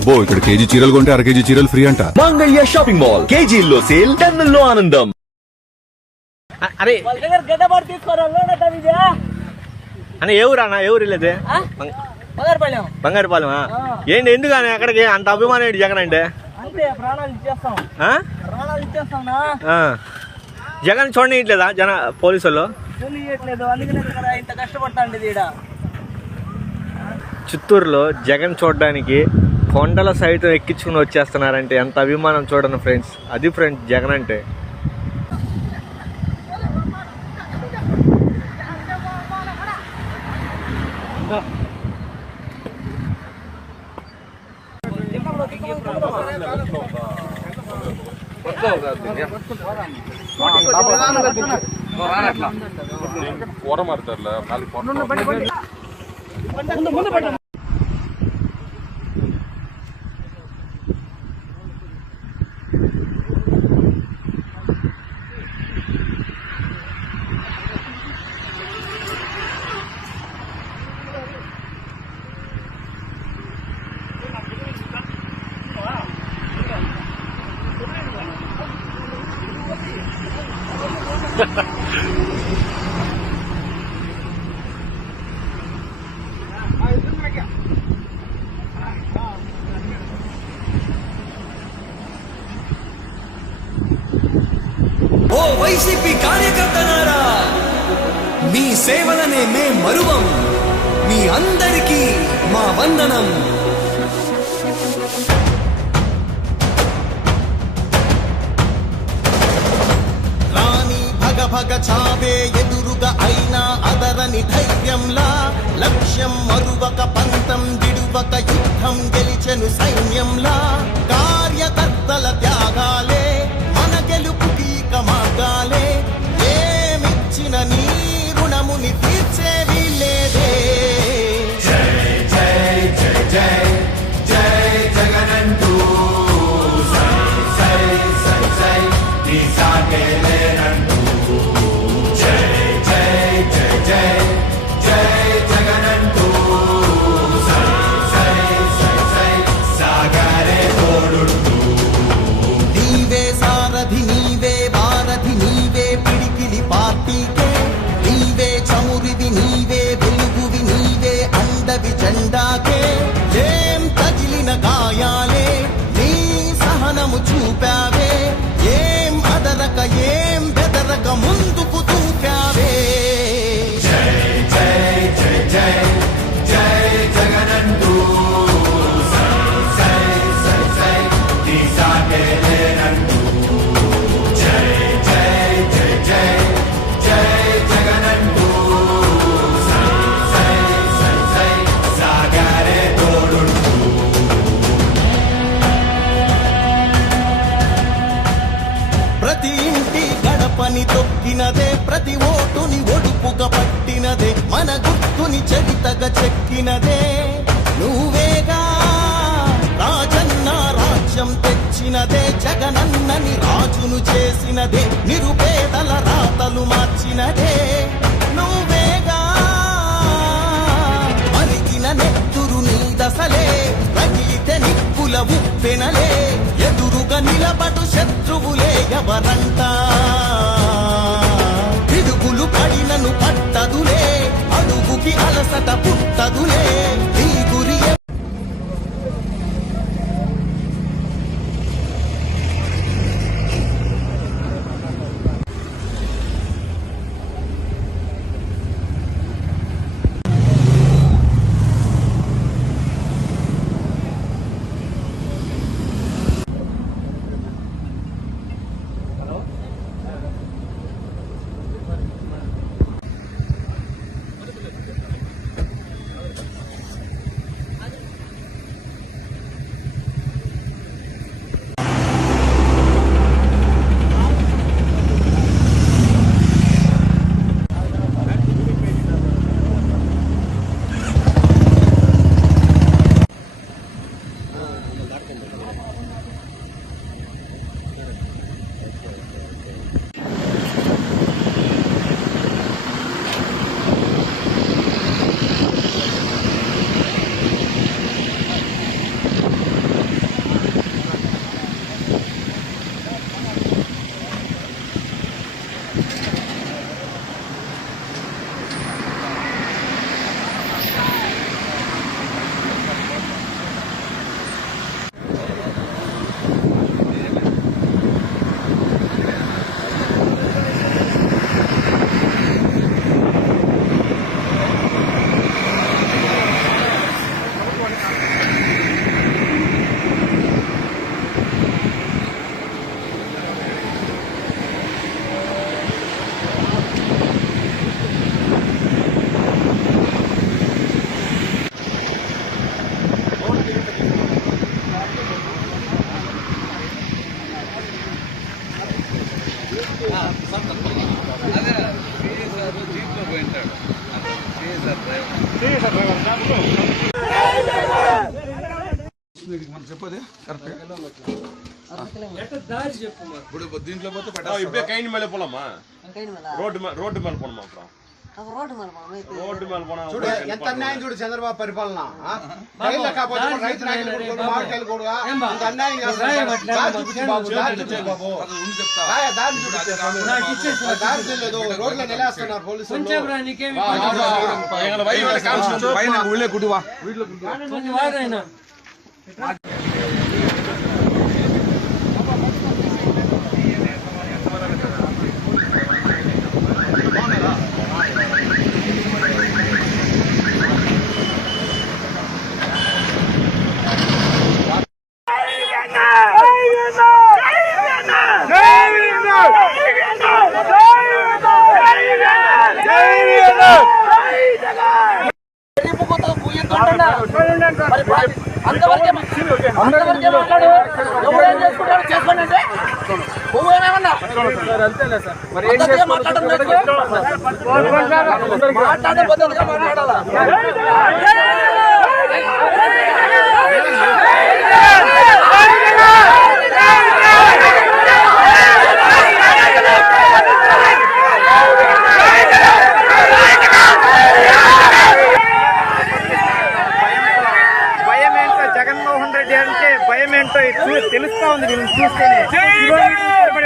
అబ్బో ఇక్కడ కేజీ చీరలు కొంటే అర కేజీ చీరలు ఫ్రీ అంట. మంగళ్య షాపింగ్ మాల్, కేజీల్లో సేల్, టన్నుల్లో ఆనందం. అరే అన్న ఏ ఊరు అన్న, ఏ ఊరు వెళ్ళేది? బంగారుపాలెం. ఏంటి ఎందుకు అని అక్కడికి అంత అభిమానం ఏంటి జగన్ అంటే? జగన్ చూడనియట్లేదా పోలీసు వాళ్ళు? చిత్తూరులో జగన్ చూడడానికి కొండల సైతం ఎక్కించుకుని వచ్చేస్తున్నారంటే ఎంత అభిమానం చూడండి ఫ్రెండ్స్. అది ఫ్రెండ్స్ జగన్ అంటే. ఓ వైసీపీ కార్యకర్తలారా, మీ సేవలనే మే మరువం. మీ అందరికీ మా వందనం. రాణి భగ భగ చావే ఎదురుగా అయినా అదరని ధైర్యంలా, లక్ష్యం మరువక పంతం విడువక యుద్ధం గెలిచెను సైన్యంలా. కార్యకర్తల త్యాగాలే మన గెలుపుకి మార్గాలే. ఏమిచ్చిన నీ రుణముని తీర్చేది లేదే. జై జై జై జై జై జగనంటూ సై సై సై సై నీ సాగే లేనంటూ. జై జై జై జై జై జగనంటూ సై సై సై సై సాగరే తోడుంటూ. నీవే సారథి, నీవే వారధి, నీవే పిడికిలి పార్టీకే. నీవే చమురిది, నీవే వెలుగువి, నీవే అండవి జెండాకే. ఏం తగిలిన గాయాలే నీ సహనము చూపావే. ఏం అదరక ఏం బెదరక ముందుకు దూకావే. జై జై జై జై జై జగనంటూ సై సై సై సై నీ సాగే లేనంటూ. జై జై జై జై జై జగనంటూ సై సై సై సై సాగరే తోడుంటూ. ప్రతి ఇంటి గడపని తొక్కినదే, ప్రతి ఓటుని ఒడుపుగా పట్టినదే, మన గుర్తుని చరితగా చెక్కినదే నువ్వేగా. రాజన్న రాజ్యం తెచ్చినదే, జగనన్నని రాజును చేసినదే, నిరుపేదల రాతలు మార్చినదే నువ్వేగా. మరిగిన నెత్తురు నీ దశలే, రగిలితే నిప్పుల ఉప్పెనలే. ఎదురుగా నిలబడు శత్రువులే ఎవరంట. పిడుగులు పడినను పట్టదులే, అడుగుకి అలసట పుట్టదులే. నీ గురి చెప్పది కరెక్ట్ ఇప్పుడు దీంట్లో పోతే ఇప్పుడే కైండి మళ్ళీ పోలమ్మా రోడ్డు మళ్ళీ పోనమ్మా రోడ్డు మళ్ళీ పోనా చూడు ఎంత అన్యాయం చూడు చంద్రబాబు పరిపాలన కాకపోతే రైతు నాయకులు మామిడికాయలు కూడా ఇంత అన్యాయం చేస్తారు. దారి చూపించు బాబు, దారి చూపించు బాబు. దారి చూపించు. దారి తెలియదు, రోడ్లో నిలేస్తున్నారు పోలీసులు. పైన ఊళ్ళే కుటువా జగన్మోహన్ రెడ్డి అంటే భయం ఏంటో తెలుస్తా ఉంది. దీన్ని చూస్తేనే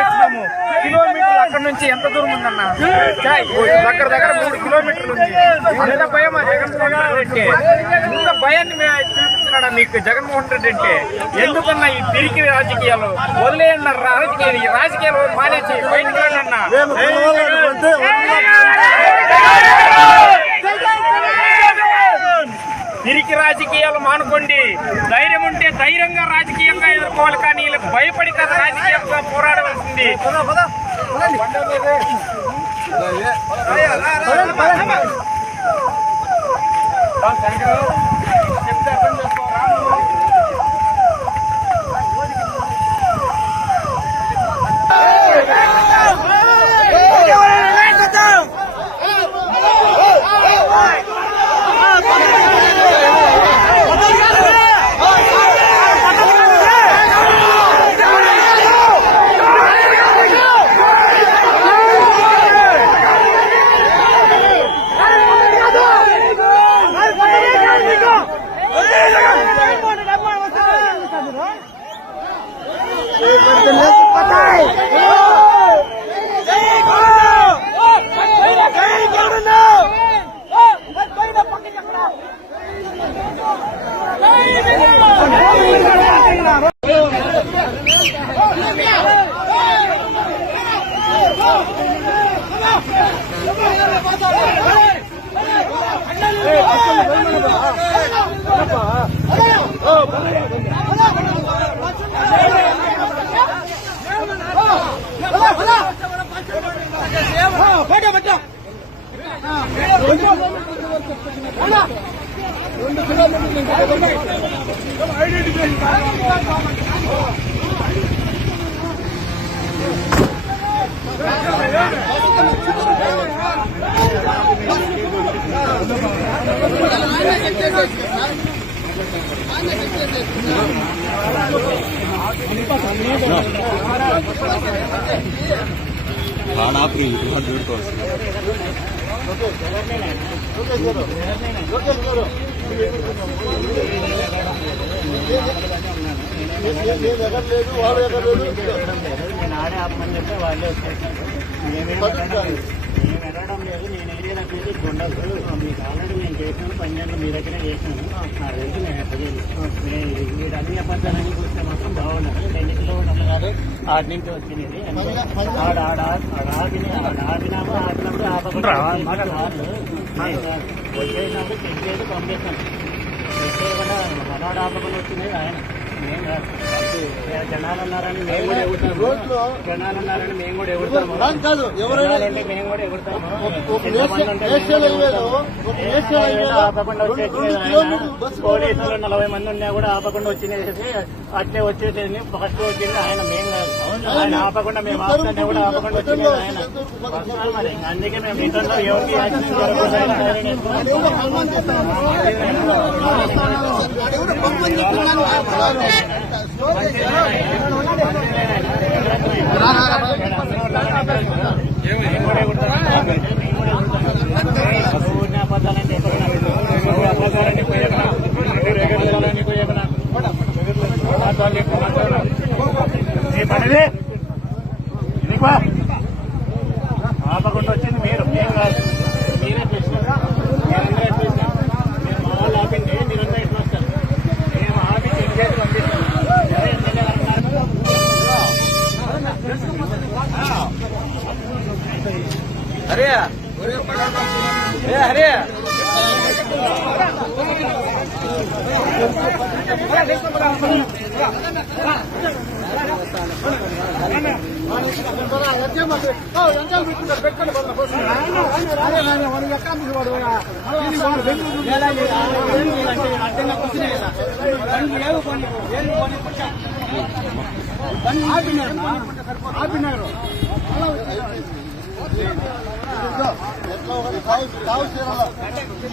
వచ్చినాము. కిలోమీటర్లు అక్కడ నుంచి ఎంత దూరం ఉందన్న? దగ్గర 3 కిలోమీటర్లు ఉంది. ఎంత భయం జగన్మోహన్ రెడ్డి అంటే? ఇంత భయాన్ని చూపిస్తున్నాడా మీకు జగన్మోహన్ రెడ్డి అంటే? ఎందుకన్నా ఈ తిరిగి రాజకీయాలు వదిలేయన్న రాజకీయాలు మానేసి బయటకు వెళ్ళన్నా. తిరిగి రాజకీయాలు మానుకోండి. ధైర్యం ఉంటే ధైర్యంగా రాజకీయంగా ఎదుర్కోవాలి, కానీ వీళ్ళకి భయపడి కదా రాజకీయంగా పోరాడవలసింది. నేను ఆడే ఆపమని చెప్తే వాళ్ళే వచ్చేసారు. మేము ఎరగడం లేదు. నేను ఏరియాలో చేసి గుండెలు మీకు ఆల్రెడీ నేను చేసినాను, 10 గంటలు మీ దగ్గర చేసినాను. నా రేటు నేను ఎట్టలేదు. మీరు అన్ని అబద్ధాలన్నీ చూస్తే మాత్రం బాగుండదు. 2 కిలోమీటర్లు కాదు ఆడి నుంచి వచ్చినది. ఆడినాము ఆడినప్పుడు వచ్చేసినప్పుడు చెక్ చేసి పంపిస్తాను. చెక్ చేయకుండా మనవాడు ఆపకుండా వచ్చింది ఆయన. నేను కాదు. జనాలు ఉన్నారని మేము కూడా ఎగురుతాము. జనాలు ఉన్నారని మేము కూడా ఎగురుతాము. కాదు ఎవరైనా జనాలుంటే మేము కూడా ఎగురుతాము. ఒక నేషనల్ హైవేలో ఆపకుండా వచ్చేసి పోలీసులు 40 మంది ఉన్నా కూడా ఆపకుండా వచ్చినేసి అట్లే వచ్చేసేది. ఫస్ట్ వచ్చింది ఆయన, మేము కాదు. ఆయన ఆపకుండా మేము ఆపుతుంటే కూడా ఆపకుండా వచ్చింది ఆయన. మరి అందుకే మేము రిటర్న్ లో ఎవరికి యాక్సిడెంట్ అబద్ధాలంటే అబద్ధాలని పోయేకనా పోయేకనా ఆపకుండా వచ్చింది మీరు, మేము కాదు. మీరే చేసినారా? మీరందరూ ఎట్లా ఇస్తారు? మీరు మా వాళ్ళు ఆపింది, మీరందరూ ఎట్లా వస్తారు? మేము ఆపి చెక్ చేసి పంపిస్తాం. హరే హరే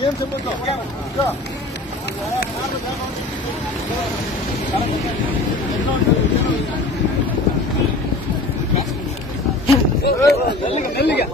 ఏం చెప్పుతాం మెల్లిగా